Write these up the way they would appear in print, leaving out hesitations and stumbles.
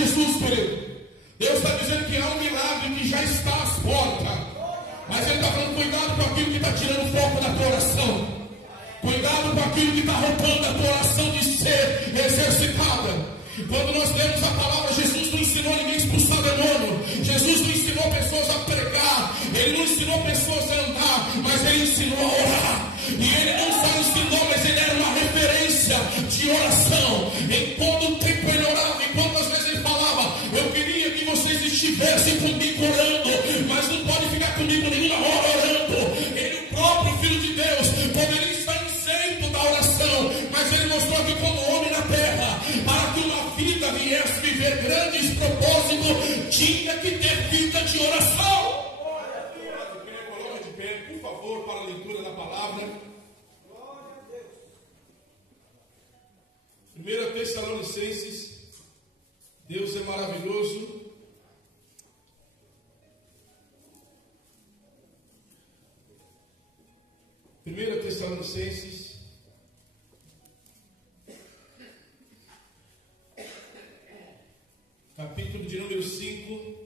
Jesus, querido. Deus está dizendo que há um milagre que já está às portas. Mas Ele está falando, cuidado com aquilo que está tirando o foco da tua oração. Cuidado com aquilo que está roubando a tua oração de ser exercitada. Quando nós lemos a palavra, Jesus não ensinou ninguém a expulsar demônio. Jesus não ensinou pessoas a pregar. Ele não ensinou pessoas a andar, mas Ele ensinou a orar. E Ele não só ensinou, mas Ele era uma referência de oração. Em todo o tempo Ele orava. E quantas vezes Ele falava, eu queria que vocês estivessem comigo orando, mas não pode ficar comigo nenhuma hora orando. Ele, o próprio Filho de Deus, poderia estar no centro da oração, mas Ele mostrou que como homem na terra, para que uma vida viesse viver grandes propósitos, tinha que ter vida de oração. Coloque de pé, por favor, para a leitura da palavra. 1 Tessalonicenses. Deus é maravilhoso. Primeira Tessalonicenses, capítulo de número 5,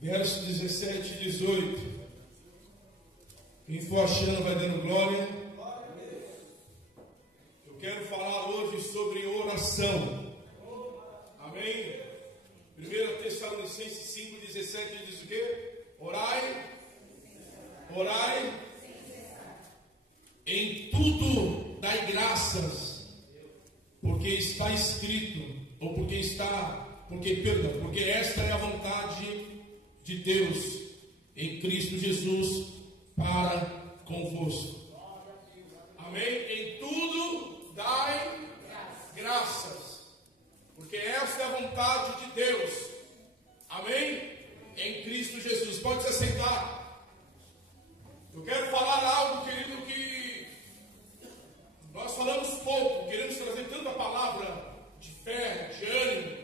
versos 17 e 18. Quem for achando vai dando glória. Eu quero falar hoje sobre oração. Amém? 1 Tessalonicenses 5,17 diz o quê? Orai, em tudo dai graças, porque está escrito, ou porque esta é a vontade de Deus em Cristo Jesus para convosco. Amém? Em tudo dai graças, porque esta é a vontade de Deus. Amém? Em Cristo Jesus. Pode se sentar. Eu quero falar algo, querido, que nós falamos pouco. Queremos trazer tanta palavra de fé, de ânimo.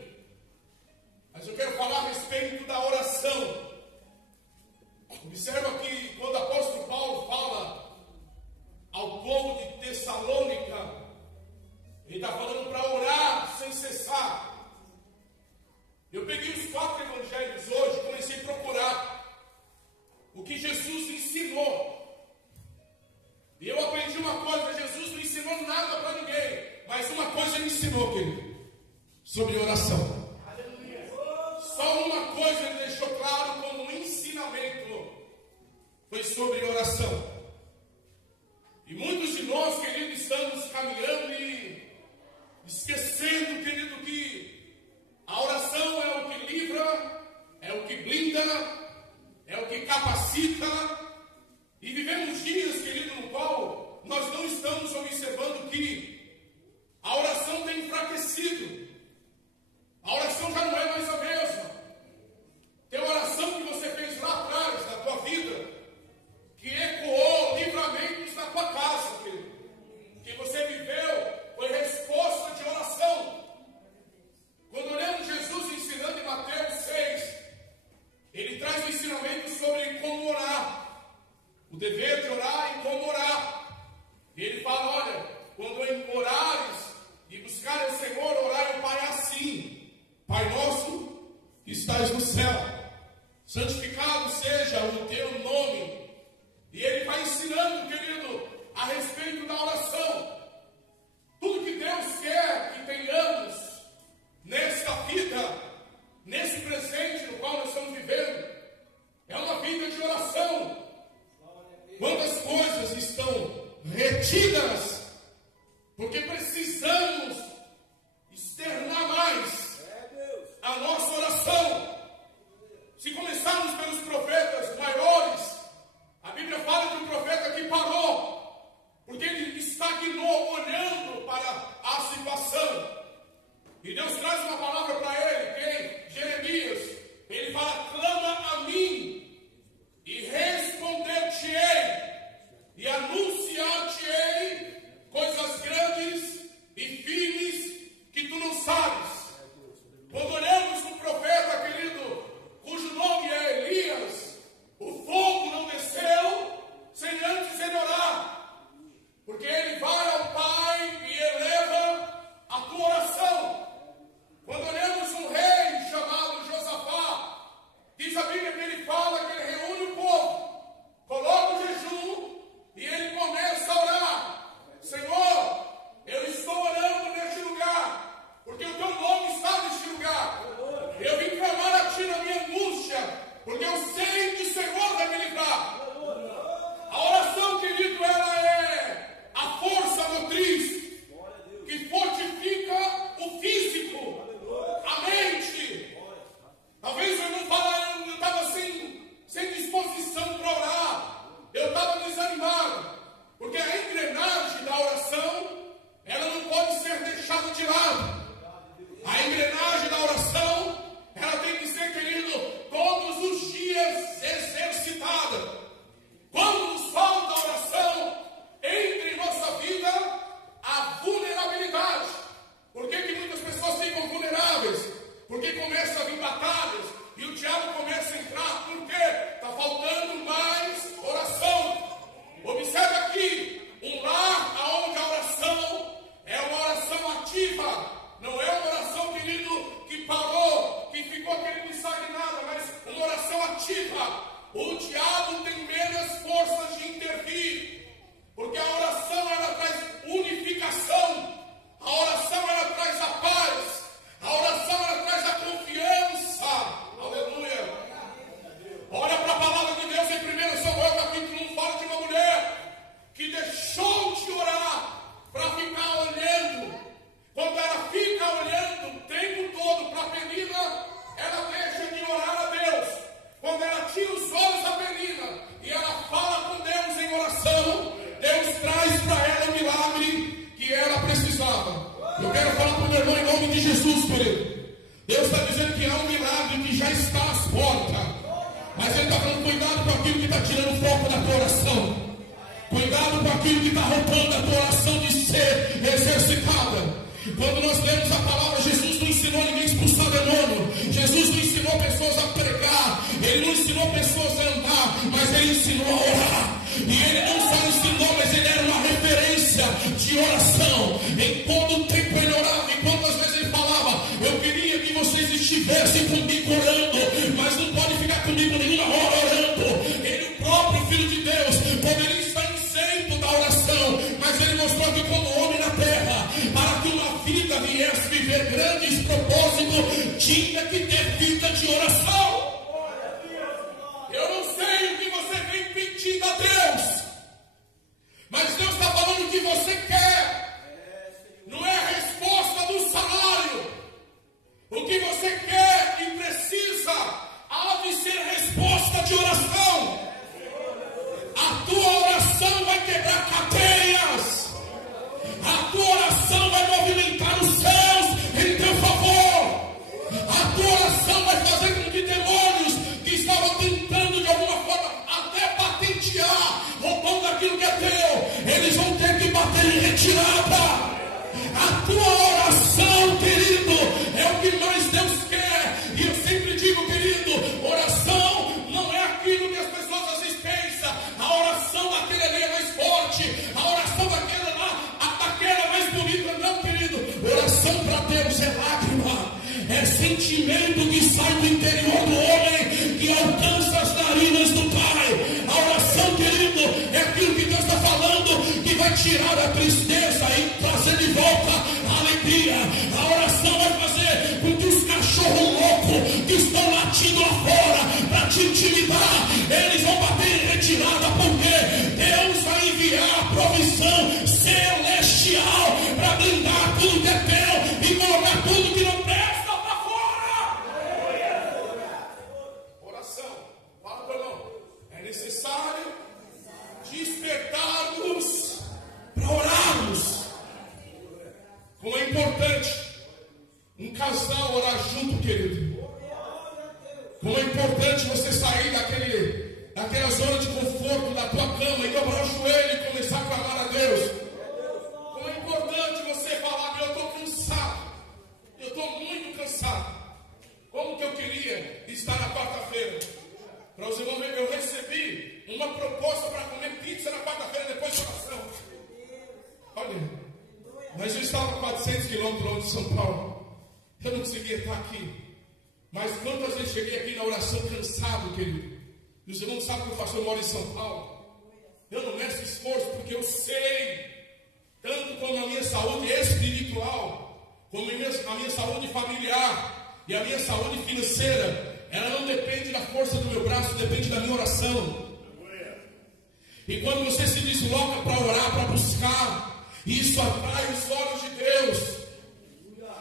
Mas eu quero falar a respeito da oração. Observa que quando o apóstolo Paulo fala ao povo de Tessalônica, ele está falando para orar sem cessar. Eu peguei os 4 evangelhos hoje, comecei a procurar o que Jesus ensinou. E eu aprendi uma coisa: Jesus não ensinou nada para ninguém, mas uma coisa ele ensinou, querido, sobre oração. Só uma coisa ele deixou claro como ensinamento, foi sobre oração. E muitos de nós, querido, estamos caminhando e esquecendo, querido, que a oração é o que livra, é o que blinda, é o que capacita. E vivemos dias, querido, no qual nós não estamos observando que a oração tem enfraquecido. A oração já não é mais a mesma. Tem oração que você fez lá atrás, na tua vida, que ecoou livramentos na tua casa, querido. Que você viveu, foi resposta de oração. Quando olhamos Jesus ensinando em Mateus 6, ele traz um ensinamento sobre como orar, o dever de orar e como orar. E ele fala, olha, quando orares e buscares o Senhor, orai ao Pai assim: Pai nosso que estás no céu, santificado seja o teu nome. E ele vai ensinando, querido, a respeito da oração. Tudo que Deus quer que tenhamos nesta vida, nesse presente no qual nós estamos vivendo, é uma vida de oração. Quantas coisas estão retidas, porque precisamos externar mais a nossa oração. Se começarmos pelos profetas maiores, Deus está dizendo que há um milagre que já está às portas. Mas Ele está falando, cuidado com aquilo que está tirando o foco da tua oração. Cuidado com aquilo que está roubando a tua oração de ser exercitada. Quando nós lemos a palavra, Jesus não ensinou ninguém a expulsar demônio. Jesus não ensinou pessoas a pregar. Ele não ensinou pessoas a andar, mas Ele ensinou a orar. E Ele não só ensinou, mas Ele era uma referência de oração. Em todo tempo Ele orava. E quantas vezes Ele falava, eu queria que vocês estivessem comigo orando, mas não pode ficar comigo nenhuma hora orando. Ele, o próprio Filho de Deus, poderia estar no centro da oração, mas Ele mostrou que como homem na terra, para que uma vida viesse viver grandes propósitos, tinha que ter vida de oração. Eu não sei o que você vem pedindo a Deus, mas Deus está falando o que você quer. Não é a resposta do salário. O que você quer e precisa há de ser resposta de oração. A tua oração vai quebrar cadeias. A tua oração vai movimentar os céus em teu favor. A tua oração vai fazer com que demônios que estavam tentando de alguma forma até patentear, roubando aquilo que é teu, eles vão ter que bater em retirada. A tua oração, querido, é o que mais Deus quer. E eu sempre digo, querido, oração não é aquilo que as pessoas às vezes pensam. A oração daquele ali é mais forte, a oração daquela lá, daquela mais bonita. Não, querido, oração para Deus é lágrima, é sentimento que sai do interior do homem, que alcança as narinas do Pai. A oração, querido, é aquilo que Deus está falando, que vai tirar a tristeza e trazer de volta a alegria. A oração vai fazer com que os cachorros loucos que estão latindo lá fora para te intimidar, eles vão bater em retirada, porque Deus vai enviar a provisão celestial para blindar tudo que é teu e colocar tudo que não presta para fora. Oração, fala para o irmão, é necessário despertar-nos para orarmos. Como é importante um casal orar junto, querido. Como é importante você sair daquela zona de conforto da tua cama e dobrar o joelho e começar a clamar a Deus. Como é importante você falar, eu estou cansado, eu estou muito cansado. Como que eu queria estar na quarta-feira? Para os irmãos, eu recebi uma proposta para comer pizza na quarta-feira depois da oração. Olha, mas eu estava a 400 quilômetros longe de São Paulo. Eu não conseguia estar aqui. Mas quantas vezes cheguei aqui na oração cansado, querido? E os irmãos sabem que o pastor mora em São Paulo. Eu não meço esforço porque eu sei, tanto como a minha saúde espiritual, como a minha saúde familiar e a minha saúde financeira, ela não depende da força do meu braço, depende da minha oração. E quando você se desloca para orar, para buscar, isso atrai os olhos de Deus.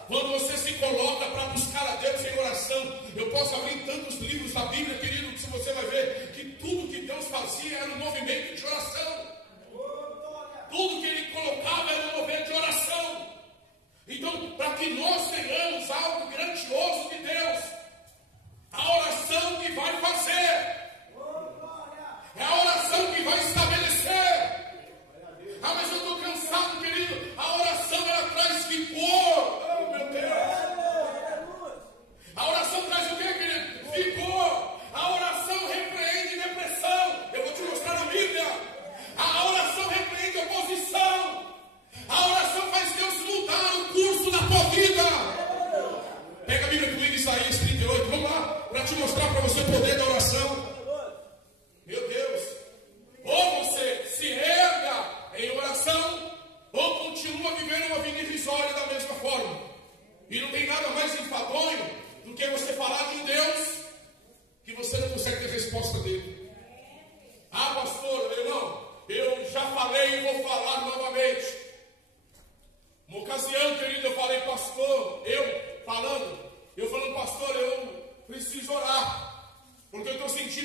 Quando você se coloca para buscar a Deus em oração, eu posso abrir tantos livros da Bíblia, querido, que você vai ver que tudo que Deus fazia era um movimento de oração. Tudo que Ele colocava era um movimento de oração. Então, para que nós tenhamos algo grandioso de Deus, a oração que vai fazer, é a oração que vai estabelecer. Ah, mas eu estou cansado, querido. A oração ela traz vigor. Oh, meu Deus. A oração traz o que, querido? Vigor. A oração repreende depressão. Eu vou te mostrar na Bíblia. A oração repreende oposição. A oração faz Deus mudar o curso da tua vida. Pega a Bíblia comigo, Isaías 38. Vamos lá, para te mostrar para você o poder da oração. Meu Deus. Ou você se erga em oração, ou continua vivendo uma vida irrisória da mesma forma. E não tem nada mais enfadonho do que você falar de um Deus que você não consegue ter resposta dele. Ah, pastor, meu irmão, eu já falei e vou falar novamente. Uma ocasião, querido, eu falei, pastor, eu falando, pastor, eu preciso orar, porque eu estou sentindo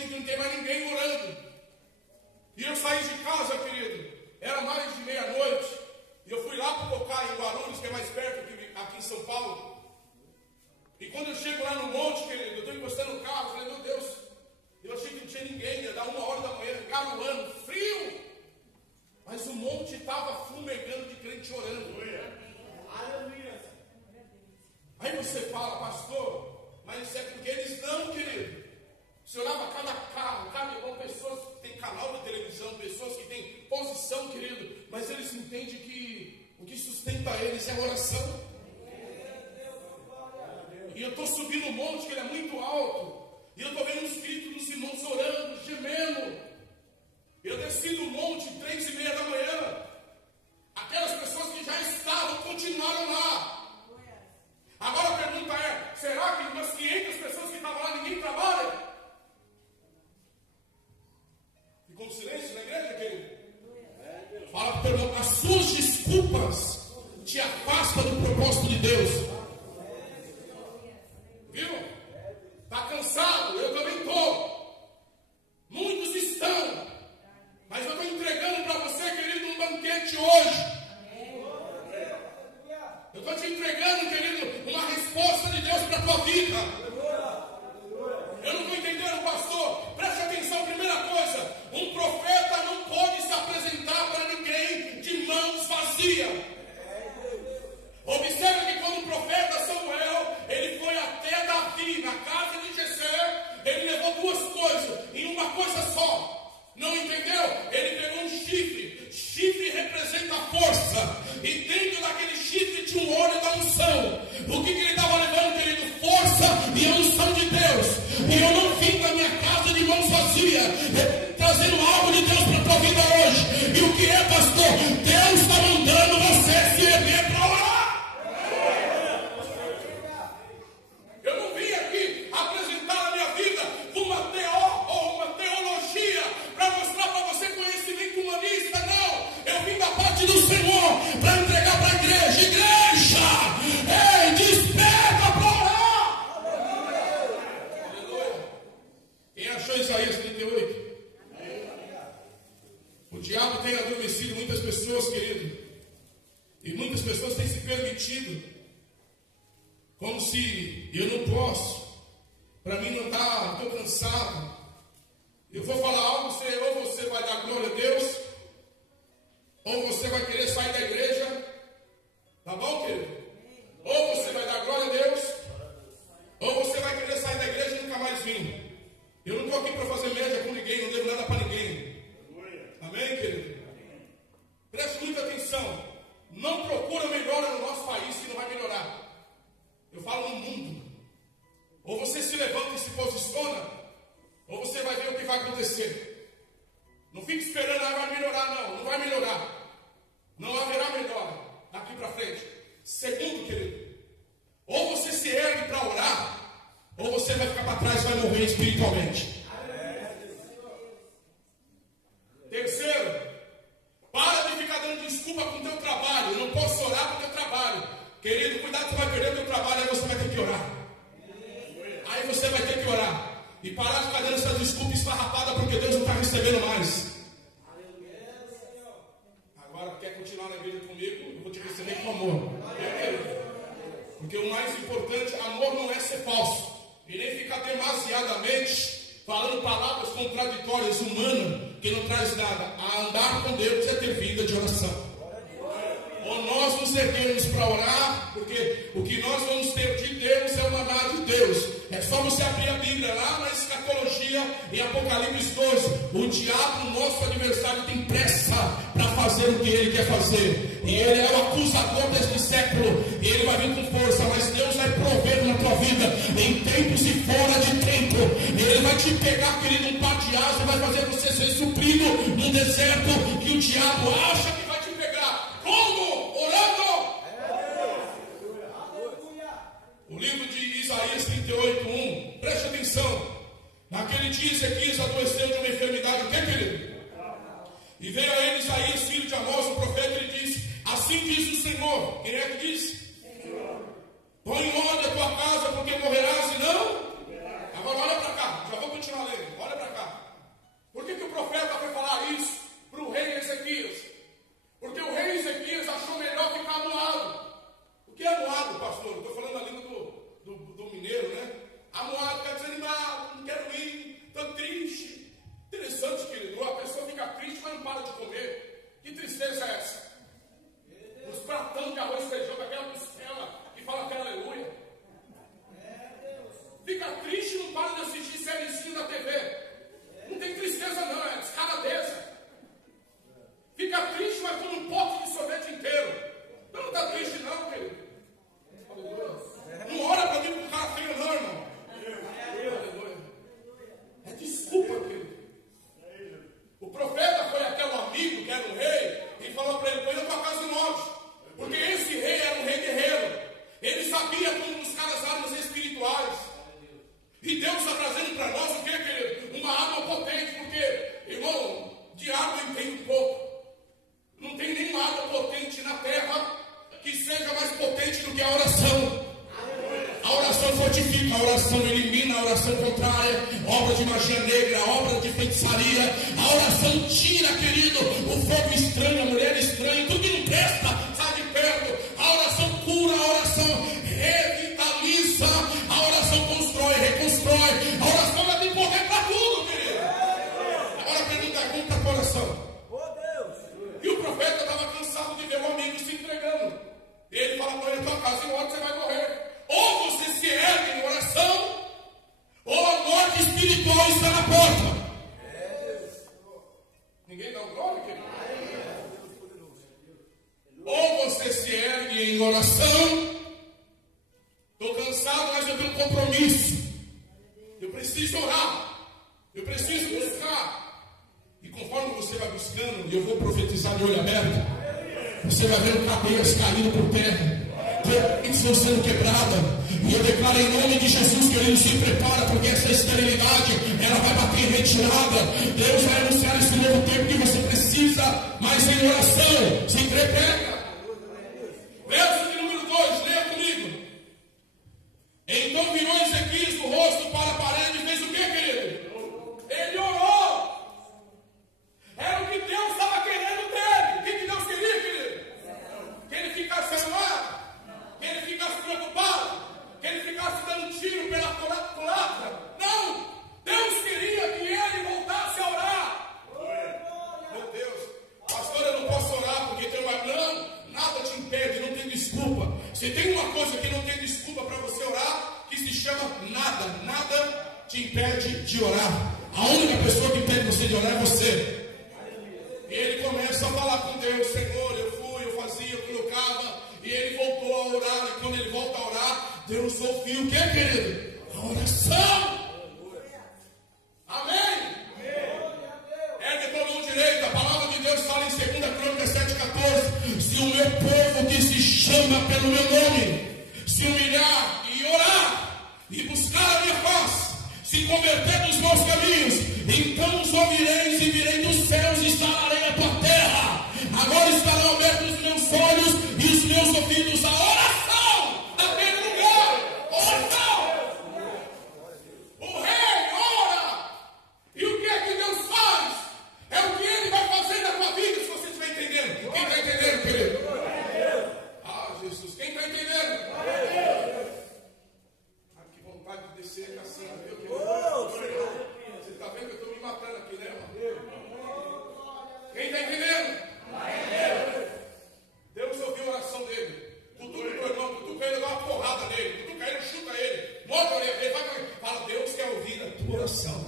mas eles entendem que o que sustenta eles é a oração. E eu estou subindo um monte que ele é muito alto, e eu estou vendo os gritos dos irmãos orando, gemendo. Eu desci do monte 3:30 da manhã. Aquelas pessoas que já estavam continuaram lá. Agora a pergunta é: será que umas 500 pessoas que estavam lá ninguém trabalha? Ficou um silêncio na igreja, querido? Fala para o teu irmão: as suas desculpas te afastam do propósito de Deus. Viu? Está cansado? Eu também estou. Muitos estão. Mas eu estou entregando para você, querido, um banquete hoje. Eu estou te entregando, querido, uma resposta de Deus para a tua vida. Eu não estou entendendo, pastor. Preste atenção, primeira coisa: um profeta não pode se apresentar para ninguém de mãos vazias. Observe que quando o profeta Samuel, ele foi até Davi, na casa de Jessé, ele levou duas coisas, em uma coisa só. Não entendeu? Ele pegou um chifre. Chifre representa a força. E dentro daquele chifre tinha um óleo da unção. O que ele estava levando, querido? Força e a unção de Deus. E eu não vim da minha casa de mãos vazias, trazendo algo de Deus para a tua vida hoje. E o que é, pastor? Deus está mandando você se erguer para orar. Eu não vim aqui apresentar a minha vida com uma ou uma teologia para mostrar para você conhecimento humanista, não. Eu vim da parte do Senhor para entregar para a igreja. Igreja, ei, desperta para orar. Aleluia. Quem achou Isaías 38? O diabo tem adormecido muitas pessoas, querido. E muitas pessoas têm se permitido, como se eu não posso, para mim não está, estou cansado. Eu vou falar algo, ou você vai dar glória a Deus, ou você vai querer sair da igreja. Tá bom, querido? Ou você vai dar glória a Deus, ou você vai querer sair da igreja e nunca mais vir. Eu não estou aqui para fazer média com ninguém, não devo nada para ninguém. Amém, querido? Preste muita atenção. Não procura melhora no nosso país, que não vai melhorar. Eu falo no mundo. Ou você se levanta e se posiciona, ou você vai ver o que vai acontecer. Não fique esperando, vai melhorar, não. Não vai melhorar. Não haverá melhora daqui para frente. Segundo, querido, ou você se ergue para orar, ou você vai ficar para trás e vai morrer espiritualmente. Terceiro, para de ficar dando desculpa com o teu trabalho. Eu não posso orar com o teu trabalho. Querido, cuidado, você vai perder o teu trabalho, aí você vai ter que orar. Aí você vai ter que orar. E parar de ficar dando essa desculpa esfarrapada, porque Deus não está recebendo mais. Agora, quer continuar na vida comigo? Eu vou te receber com amor. Porque o mais importante, amor não é ser falso. E nem ficar demasiadamente falando palavras contraditórias, humanas, que não traz nada. A andar com Deus é ter vida de oração. Ou nós nos erguemos para orar, porque o que nós vamos ter de Deus é o maná de Deus. É só você abrir a Bíblia lá na escatologia, em Apocalipse 2. O diabo, nosso adversário, tem pressa para fazer o que ele quer fazer. E ele é o acusador deste século. E ele vai vir com força, mas Deus vai prover na tua vida, em tempos e fora de tempo. Ele vai te pegar, querido, um par de asas, vai fazer você ser suprido num deserto que o diabo acha que vai te pegar. Como? Orando. O livro de Isaías 38:1. Preste atenção. Naquele dia Ezequias adoeceu de uma enfermidade. O que, querido? E veio a ele Isaías, filho de Amós, o profeta, e ele disse: assim diz o Senhor. Quem é que diz? Põe em ordem a tua casa, porque morrerás e não. Agora olha para cá, já vou continuar lendo. Olha para cá. Por que o profeta foi falar isso para o rei Ezequias? Porque o rei Ezequias achou melhor ficar amuado. O que é amuado, pastor? Eu estou falando a língua do mineiro, né? Amuado, quer desanimado, não quero ir, estou triste. Interessante, querido. A pessoa fica triste, mas não para de comer. Que tristeza é essa? Os pratão de arroz e feijão, com aquela costela que fala que é aleluia. purifica, a oração elimina a oração contrária, obra de magia negra, obra de feitiçaria. A oração tira, querido, o fogo estranho, a mulher estranha, tudo que não presta, sai de perto. A oração cura, a oração revitaliza, a oração constrói, reconstrói. A oração vai ter poder para tudo, querido. Agora pergunta, como está a tua oração? E o profeta estava cansado de ver o amigo se entregando. E ele fala para ele: tua casa em ordem, você vai morrer. Ou você se ergue em oração, ou a morte espiritual está na porta. Ninguém dá um glória, querido? Ou você se ergue em oração. Estou cansado, mas eu tenho um compromisso. Eu preciso orar. Eu preciso buscar. E conforme você vai buscando, e eu vou profetizar de olho aberto, você vai vendo cadeias caindo por terra, correntes vão sendo quebradas. E eu declaro em nome de Jesus que ele se prepara, porque essa esterilidade ela vai bater em retirada. Deus vai anunciar esse novo tempo que você precisa, mas em oração. Se entrepega. Verso de número 2, leia comigo. Então virou Ezequias o rosto para a parede e fez o que, querido? Ele orou. Era o que Deus estava querendo dele. O que Deus queria, querido? Que ele ficasse animado, que ele ficasse preocupado, que ele ficasse dando tiro pela culatra. Não! Deus queria que ele voltasse a orar. Meu Deus, pastor, eu não posso orar porque tem uma... Não, nada te impede, não tem desculpa. Se tem uma coisa que não tem desculpa para você orar, que se chama nada. Nada te impede de orar. A única pessoa que impede você de orar é você. E ele começa a falar com Deus: Senhor, eu fui, eu fazia, eu colocava. E ele voltou a orar. E quando ele volta a orar, Deus ouviu o que, querido? A oração. Amém? Ergue a tua mão direita. A palavra de Deus fala em 2 Crônicas 7,14: se o meu povo que se chama pelo meu nome se humilhar e orar e buscar a minha face, se converter dos meus caminhos, então os ouvireis e virei dos céus e sararei a tua terra. Agora estarão abertos os meus olhos e os meus ouvidos. A oração naquele lugar. Oração. O rei ora. E o que é que Deus faz? É o que ele vai fazer na tua vida, se você estiver entendendo. Quem está entendendo, querido? Ah, Jesus, quem está entendendo? Ah, que vontade de descer a cacina, viu, querido? Você está vendo que eu estou me matando aqui, né, irmão? Quem está entendendo? Deus ouviu a oração dele. Cutuca o teu irmão, cutuca ele, dá uma porrada nele, cutuca ele, chuta ele, mostra ele, fala: Deus quer ouvir a tua oração.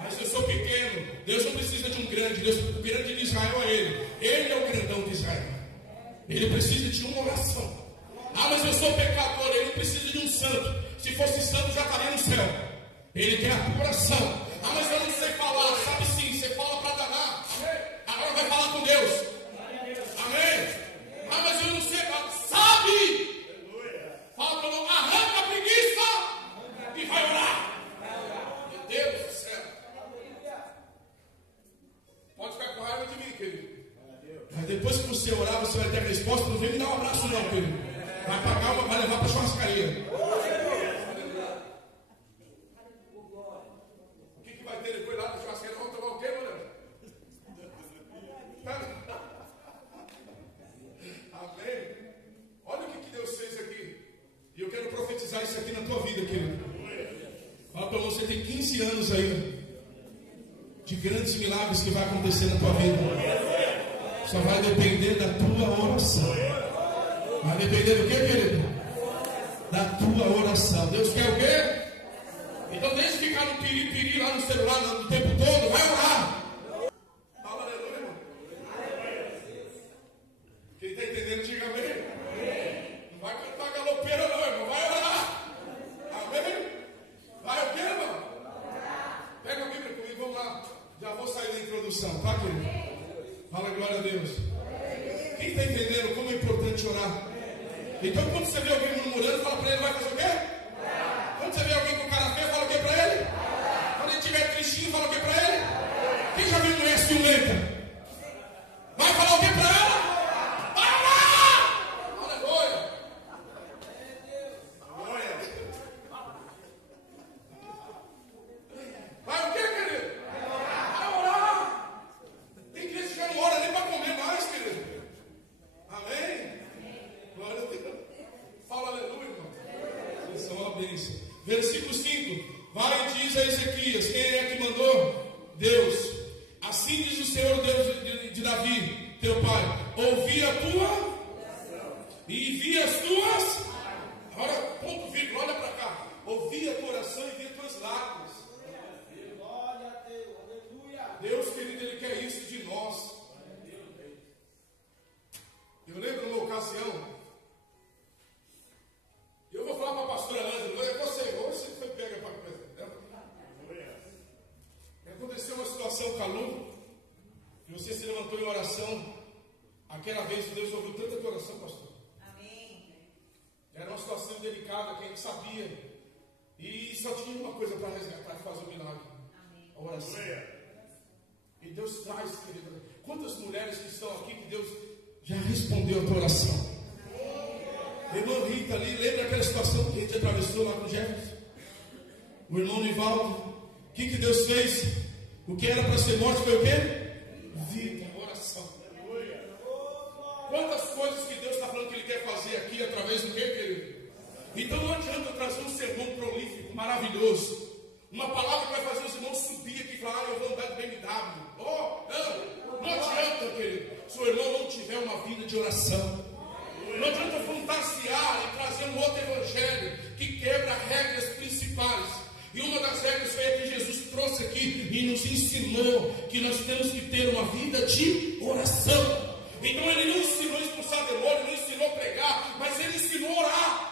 Mas eu sou pequeno, Deus não precisa de um grande. Deus, o grande de Israel é ele. Ele é o grandão de Israel. Ele precisa de uma oração. Ah, mas eu sou pecador. Ele não precisa de um santo. Se fosse santo já estaria no céu. Ele quer a tua oração. Ah, mas eu não sei falar. Sabe sim, você fala para danar. Agora vai falar com Deus. Amém? Ah, mas eu não sei falar. Sabe? Fala para Deus. Arranca a preguiça e vai orar. Meu Deus do céu. Pode ficar com raiva de mim, querido. Mas depois que você orar, você vai ter a resposta. Não vem me dar um abraço não, querido. Vai pagar uma, vai levar para a churrascaria. O que vai ter depois lá na churrascaria? Vamos tomar o quê, mulher? Amém? Olha o que Deus fez aqui. E eu quero profetizar isso aqui na tua vida, querido. Fala para você, tem 15 anos ainda de grandes milagres que vai acontecer na tua vida. Só vai depender da tua oração. Vai depender do que, querido? Da tua oração. Deus quer o quê? Então deixa de ficar no piriri lá no celular o tempo todo. Vai orar. Fala aleluia, irmão. Quem está entendendo, diga amém. Não vai cantar galopeira não, irmão. Vai orar. Amém? Vai o quê, irmão? Pega a Bíblia comigo, vamos lá. Já vou sair da introdução, tá, querido? Fala glória a Deus. Quem está entendendo como é importante orar? Então quando você vê alguém murmurando, fala para ele: vai fazer o quê? Quando você vê alguém com cara feia, fala o quê para ele? Quando ele estiver tristinho, fala o quê para ele? Quem já viu mulher ciumenta? Vai falar o quê para ela? Vai lá! Aleluia! bênção, uma bênção. Versículo 5. Vai e diz a Ezequias, quem é que mandou? Deus. Assim diz o Senhor Deus de Davi, teu pai: ouvi a tua e vi as tuas. Agora, ponto vírgula, olha para cá. Ouvi a tua oração e vi as tuas lágrimas. Deus, querido, Ele quer isso de nós. Eu lembro numa ocasião, eu vou falar para a pastora Ângela, você que foi pega para aconteceu uma situação calor, e você se levantou em oração. Aquela vez Deus ouviu tanta tua oração, pastor. Amém. Era uma situação delicada que a gente sabia, e só tinha uma coisa para resgatar e fazer o milagre. Amém. A oração. E Deus traz, querida. Quantas mulheres que estão aqui que Deus já respondeu a tua oração? Irmã Rita ali, lembra aquela situação que a gente atravessou lá com Jefferson? O irmão Nivaldo, o que Deus fez? O que era para ser morte foi o quê? Vida, oração. Quantas coisas que Deus está falando que Ele quer fazer aqui através do quê, querido? Então não adianta trazer um sermão prolífico, maravilhoso, uma palavra que vai fazer os irmãos subir aqui e falar: eu vou andar de BMW. Não adianta, querido, se o irmão não tiver uma vida de oração. Não adianta fantasiar e trazer um outro evangelho que quebra regras principais. E uma das regras foi a que Jesus trouxe aqui e nos ensinou que nós temos que ter uma vida de oração. Então Ele não ensinou a expulsar demônio, não ensinou a pregar, mas Ele ensinou a orar.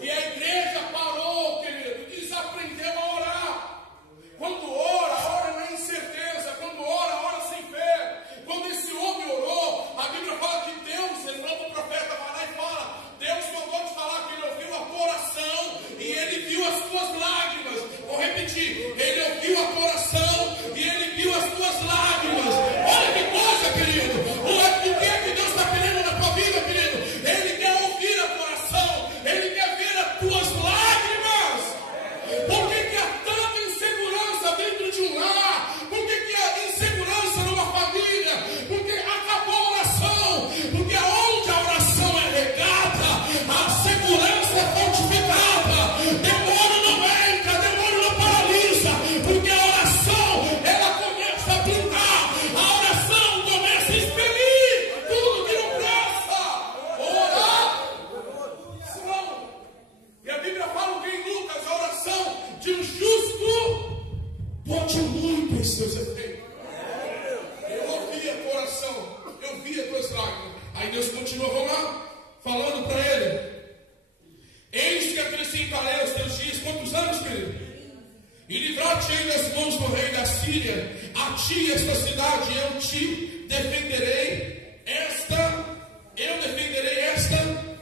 E a igreja parou, querido, desaprendeu a orar. Quando ora na incerteza. Quando ora sem fé. Quando esse homem orou, a Bíblia fala que Deus, ele manda o profeta, vai lá e fala: Deus mandou te falar que Ele ouviu a tua oração e Ele viu as tuas lágrimas. Vou repetir: Ele ouviu a tua oração e Ele viu as tuas lágrimas. Olha que coisa, querido. O que é que Deus está querendo na tua vida, querido? Ele quer ouvir a tua oração. Ele quer ver as tuas lágrimas. Por que há tanta insegurança dentro de um lar? Por que há insegurança numa família? Porque acabou a oração. Porque onde a oração é regada, a segurança é fortificada. Demônio não entra, demônio não paralisa. Porque a oração, ela começa a blindar. A oração começa a expelir tudo que não presta. Orar. Senão, e a Bíblia fala que em Lucas, a oração de um justo pode muito em seus efeitos. Eu ouvi a tua oração, eu vi as tuas lágrimas. Aí Deus continua, vamos lá, falando para ele: eis que acrescentarei aos teus dias, quantos anos, querido? E livrar-te-ei das mãos do rei da Síria, a ti esta cidade, eu te defenderei esta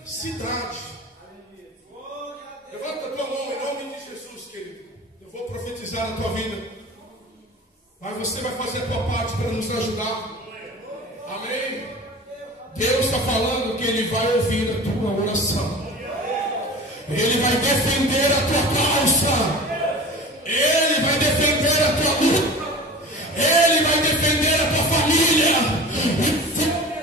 cidade. Levanta a tua mão em nome de Jesus, querido. Eu vou profetizar na tua vida, mas você vai fazer a tua parte para nos ajudar. Amém? Deus está falando que Ele vai ouvir a tua oração. Ele vai defender a tua causa. Ele vai defender a tua luta. Ele vai defender a tua família.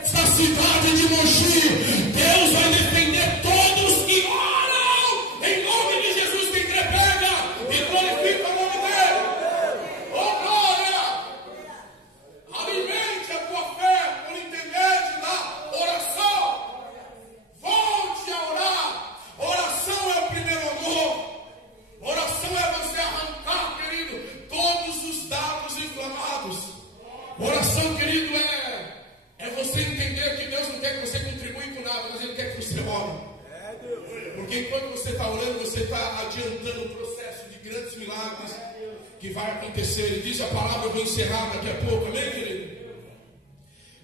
Esta cidade de Mogi, Deus vai defender todos que oram em nome de Jesus. Quem crê, pega e glorifica o nome dele. Oh, glória! Alimente a tua fé por intermédio da oração. Volte a orar. Oração é o primeiro amor. Oração é você arrancar, querido, todos os dados inflamados. Oração, querido, é você entender que Deus não quer que você contribua com nada, mas Ele quer que você ore. Porque enquanto você está orando, você está adiantando um processo de grandes milagres que vai acontecer. E diz a palavra, eu vou encerrar daqui a pouco, amém, querido?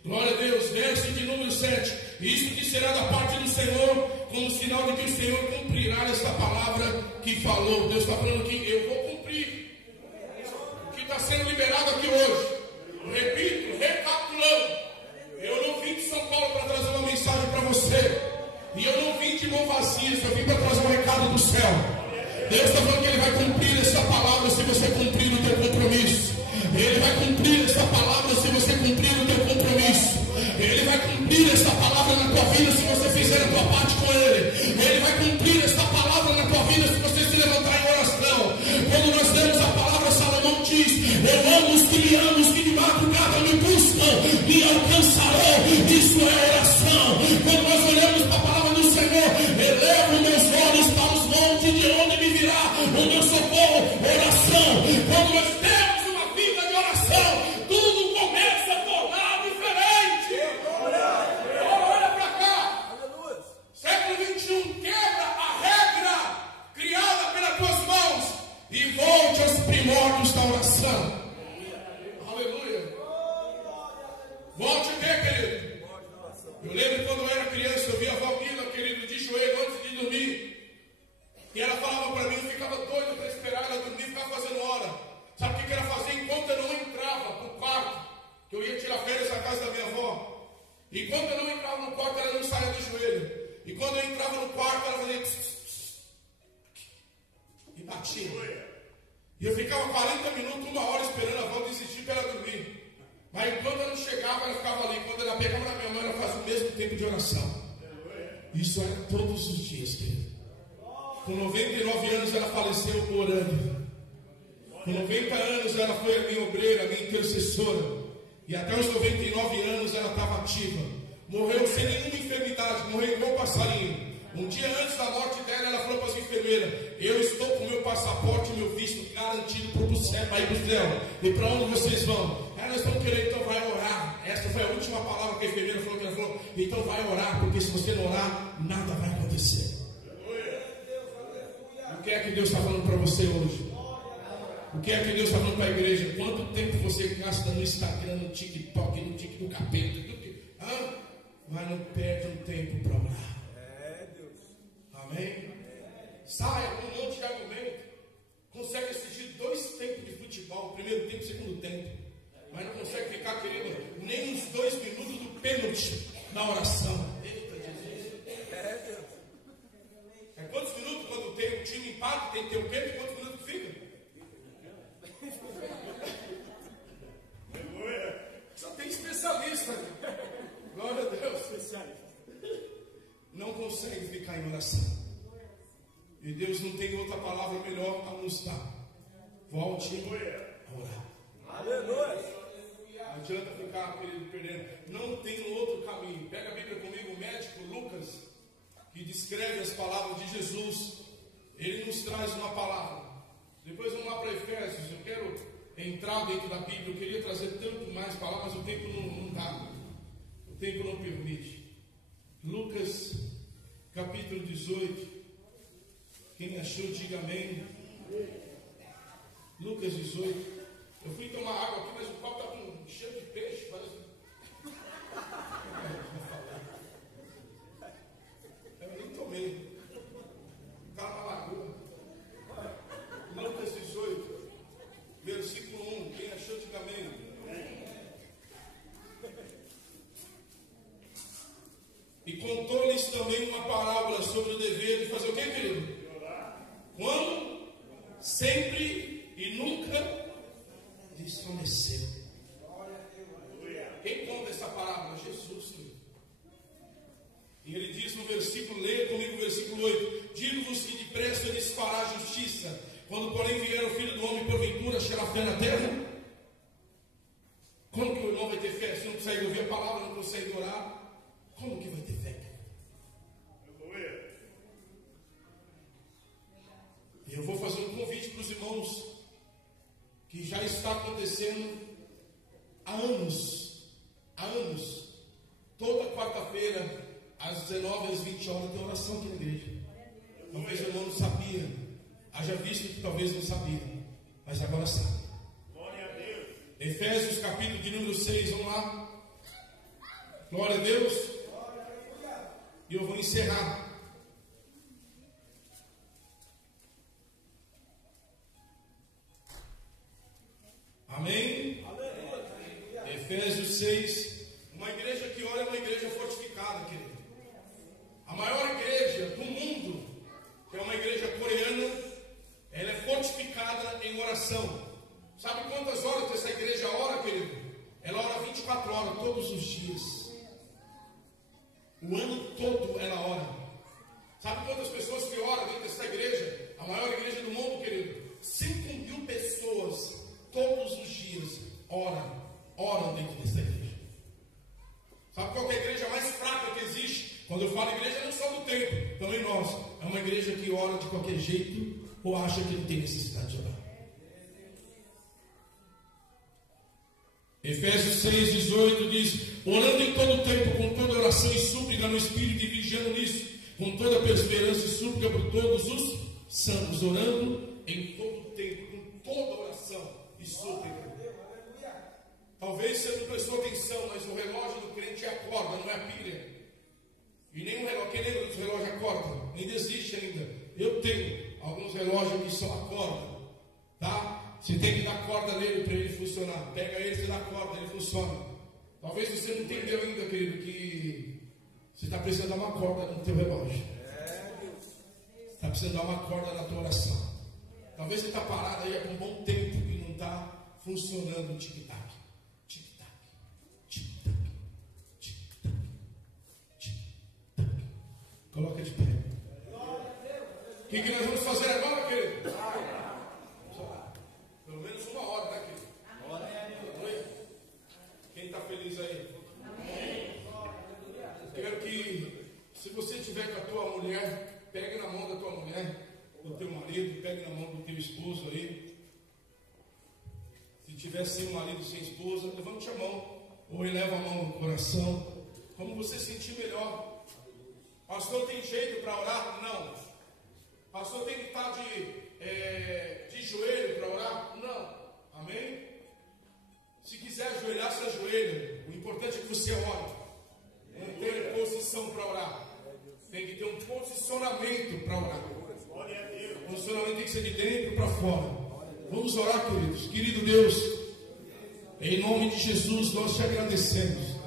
Glória a Deus. Verso de número 7. Isto te será da parte do Senhor, como sinal de que o Senhor cumprirá esta palavra que falou. Deus está falando aqui: eu vou cumprir o que está sendo liberado aqui hoje. Repito, recapitulando, eu não vim de São Paulo para trazer uma mensagem para você, e eu não vim de mão vazia, eu vim para trazer um recado do céu. Deus está falando que Ele vai cumprir essa palavra se você cumprir o teu compromisso. Ele vai cumprir essa palavra se você cumprir o teu compromisso. Ele vai cumprir essa palavra na tua vida se você fizer a tua parte com Ele. Ele vai cumprir essa palavra na tua vida se o meu socorro, oração. Quando nós temos uma vida de oração, tudo começa a tornar diferente. Olha para cá. Século 21, quebra a regra criada pelas tuas mãos e volte aos primórdios da oração. Aleluia. Volte o que, querido? Eu lembro quando eu era criança, eu via a Valquila, querido, de joelho antes de dormir. E ela falava para mim, eu ficava doido para esperar ela dormir e ficava fazendo hora. Sabe o que ela fazia? Enquanto eu não entrava para o quarto, que eu ia tirar férias na casa da minha avó. Enquanto eu não entrava no quarto, ela não saía do joelho. E quando eu entrava no quarto, ela fazia e batia. E eu ficava 40 minutos, 1 hora esperando a avó desistir para ela dormir. Mas quando ela não chegava, ela ficava ali. Quando ela pegava na minha mão, ela fazia o mesmo tempo de oração. Isso era todos os dias, querido. Com 99 anos ela faleceu orando. Com 90 anos ela foi a minha obreira, a minha intercessora. E até os 99 anos ela estava ativa. Morreu sem nenhuma enfermidade, morreu igual passarinho. Um dia antes da morte dela, ela falou para as enfermeiras: eu estou com meu passaporte e meu visto garantido para ir para o céu. E para onde vocês vão? Elas estão querendo, então vai orar. Essa foi a última palavra que a enfermeira falou, que ela falou: então vai orar, porque se você não orar, nada vai acontecer. O que é que Deus está falando para você hoje? O que é que Deus está falando para a igreja? Quanto tempo você gasta no Instagram, no TikTok, no TikTok do capeta? Mas não perde um tempo para orar. Amém? Saia com um monte de argumento. Consegue assistir 2 tempos de futebol, primeiro tempo e segundo tempo. Mas não consegue ficar, querido, nem uns 2 minutos do pênalti na oração. Eita Jesus. É quantos minutos quando tem o time empate, tem que ter o pênalti, quantos minutos fica? Só tem especialista. Glória a Deus. Não consegue ficar em oração. E Deus não tem outra palavra melhor a nos dar. Volte a orar. Aleluia. Não adianta ficar, querido, perdendo. Não tem outro caminho. Pega a Bíblia comigo, o médico Lucas, que descreve as palavras de Jesus. Ele nos traz uma palavra. Depois vamos lá para Efésios. Eu quero entrar dentro da Bíblia. Eu queria trazer tanto mais palavras, mas o tempo não dá. O tempo não permite. Lucas, capítulo 18. Quem achou, diga amém. Lucas 18. Eu fui tomar água aqui, mas o copo está cheio de peixe. Parece... Eu nem tomei. Estava na lagoa. Lucas 18, versículo 1. Quem achou, diga amém. E contou-lhes também uma parábola sobre o dever de fazer o que, querido? Quando? Sempre e nunca desfaleceu. Quem conta essa parábola? Jesus, querido. E ele diz no versículo, leia comigo o versículo 8: digo-vos que depressa lhes fará justiça. Quando porém vier o Filho do Homem, porventura achará fé na terra? Como que o irmão vai ter fé? Se não consegue ouvir a palavra, não consegue orar, como que vai ter fé? E eu vou fazer um convite para os irmãos, que já está acontecendo há anos. Toda quarta-feira, às 19 às 20 horas, tem oração aqui na igreja. Talvez o irmão não sabia, haja visto que talvez não sabia, mas agora sabe. Efésios capítulo de número 6, vamos lá. Glória a Deus. E eu vou encerrar. Amém? Efésios 6. Uma igreja que ora é uma igreja fortificada, querido. A maior igreja do mundo, que é uma igreja coreana, ela é fortificada em oração. Sabe quantas horas essa igreja ora, querido? Ela ora 24 horas, todos os dias. O ano todo ela ora. Sabe quantas pessoas que oram dentro dessa igreja? A maior igreja do mundo, querido. 5.000 pessoas todos os dias oram dentro dessa igreja. Sabe qual é a igreja mais fraca que existe? Quando eu falo igreja, não só do templo, também nós. É uma igreja que ora de qualquer jeito, ou acha que não tem necessidade de orar? Efésios 6,18 diz: orando em todo tempo, com toda oração e súplica no Espírito, e vigiando nisso, com toda perseverança e súplica por todos os santos, orando em todo tempo, com toda oração e súplica. Talvez você não prestou atenção, mas o relógio do crente acorda, não é a pilha. E nem o relógio, quem lembra dos relógios acorda? Ainda existe ainda. Eu tenho alguns relógios que só acordam, tá? Você tem que dar corda nele para ele funcionar. Pega ele, você dá corda, ele funciona. Talvez você não entendeu ainda, querido, que você está precisando dar uma corda no teu relógio. Está precisando dar uma corda na tua oração. Talvez você está parado aí há um bom tempo e não está funcionando o tic-tac. Tic-tac, tic-tac, tic-tac, tic-tac. Coloca de pé. O que nós vamos fazer agora, querido? Pelo menos uma hora, né, querido? Aleluia. Quem está feliz aí? Amém. Quero que, se você estiver com a tua mulher, pegue na mão da tua mulher, do teu marido, pegue na mão do teu esposo aí. Se tiver sem marido, sem esposa, levante a mão, ou eleva a mão no coração, como você sentir melhor. Pastor, tem jeito para orar? Não. Pastor, tem que estar de joelho para orar? Não. Amém? Se quiser ajoelhar, se ajoelha. O importante é que você ore. Não tem posição para orar. Tem que ter um posicionamento para orar. O posicionamento tem que ser de dentro para fora. Vamos orar, queridos. Querido Deus, em nome de Jesus, nós te agradecemos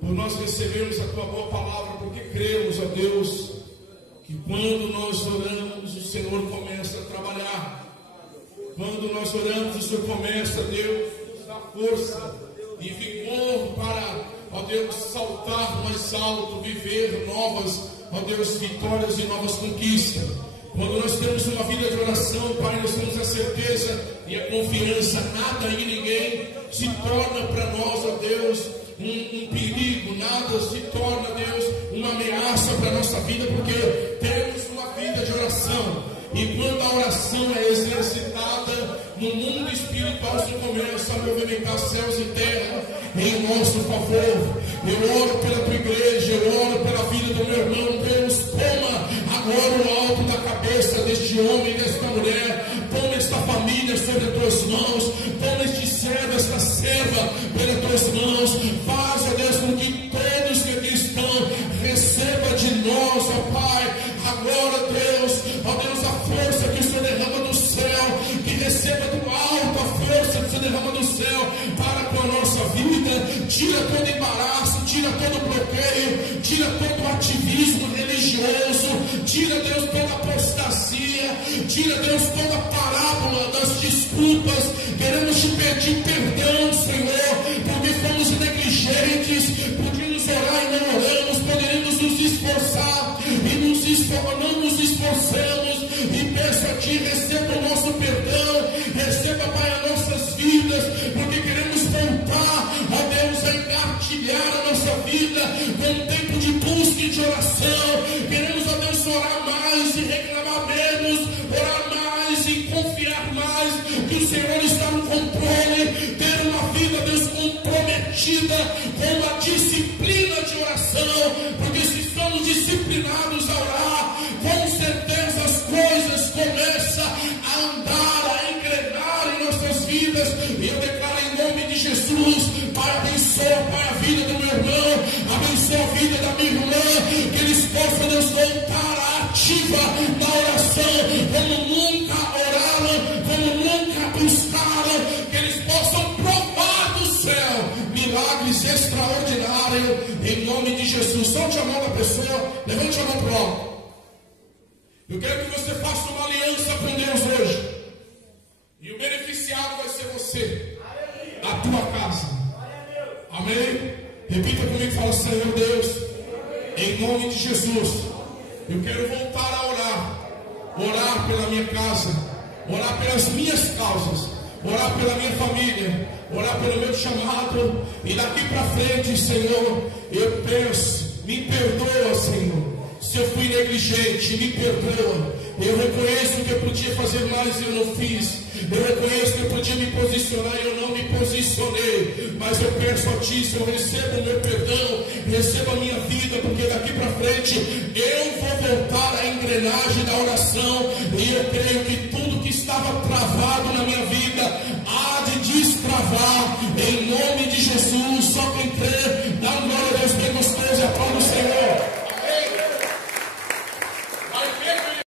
por nós recebermos a tua boa palavra, porque cremos, ó Deus, que quando nós oramos, o Senhor começa a trabalhar. Quando nós oramos, o Senhor começa, Deus, nos dar força e vigor para, ó Deus, saltar mais alto, viver novas, ó Deus, vitórias e novas conquistas. Quando nós temos uma vida de oração, Pai, nós temos a certeza e a confiança, nada e ninguém se torna para nós, ó Deus, um perigo, nada se torna, Deus, uma ameaça para a nossa vida, porque temos uma vida de oração. E quando a oração é exercitada no mundo espiritual, se começa a movimentar céus e terra em nosso favor. Eu oro pela tua igreja, eu oro pela vida do meu irmão. Deus, toma agora o alto da cabeça deste homem, desta mulher. Toma esta família sobre as tuas mãos. Toma este servo, esta serva pelas tuas mãos. Faz, ó Deus, com que todos que aqui estão receba de nós, ó Pai, agora, Deus, ó Deus, a força que o Senhor derrama do céu, que receba do alto a força que o Senhor derrama do céu para com a nossa vida. Tira todo embaraço, tira todo bloqueio, tira todo ativismo religioso, tira, Deus, toda apostasia, tira, Deus, toda parábola das desculpas. Queremos te pedir perdão, Senhor, porque fomos negligentes, podíamos orar e não oramos, poderíamos nos esforçar e não nos esforçamos. E peço a Ti, receba o nosso perdão, receba, Pai, as nossas vidas, porque queremos voltar, ó Deus, a engatilhar a nossa vida com um tempo de busca e de oração. Queremos, ó Deus, orar mais e reclamar menos, orar mais e confiar mais que o Senhor está no controle, ter uma vida, Deus, comprometida com a disciplina de oração, porque se estamos disciplinados a orar, com certeza as coisas começam a andar, a engrenar em nossas vidas. E eu declaro em nome de Jesus, Pai, abençoa, Pai, a vida do meu irmão, abençoa a vida da minha irmã, que eles possam, Deus, voltar à ativa na oração, como nunca oraram, como nunca buscaram, que eles possam provar do céu milagres extraordinários, em nome de Jesus. Solte a mão da pessoa, levante a mão para o alto. Eu quero que você faça uma aliança com Deus hoje, e o beneficiado vai ser você, a tua casa. Amém? Repita comigo, fala: Senhor Deus, em nome de Jesus, eu quero voltar a orar pela minha casa, orar pelas minhas causas, orar pela minha família, orar pelo meu chamado. E daqui para frente, Senhor, eu peço, me perdoa, Senhor, se eu fui negligente, me perdoa. Eu reconheço que eu podia fazer mais e eu não fiz. Eu reconheço que eu podia me posicionar e eu não me posicionei. Mas eu peço a Ti, Senhor, receba o meu perdão, receba a minha vida, porque daqui para frente eu vou voltar à engrenagem da oração. E eu creio que Tu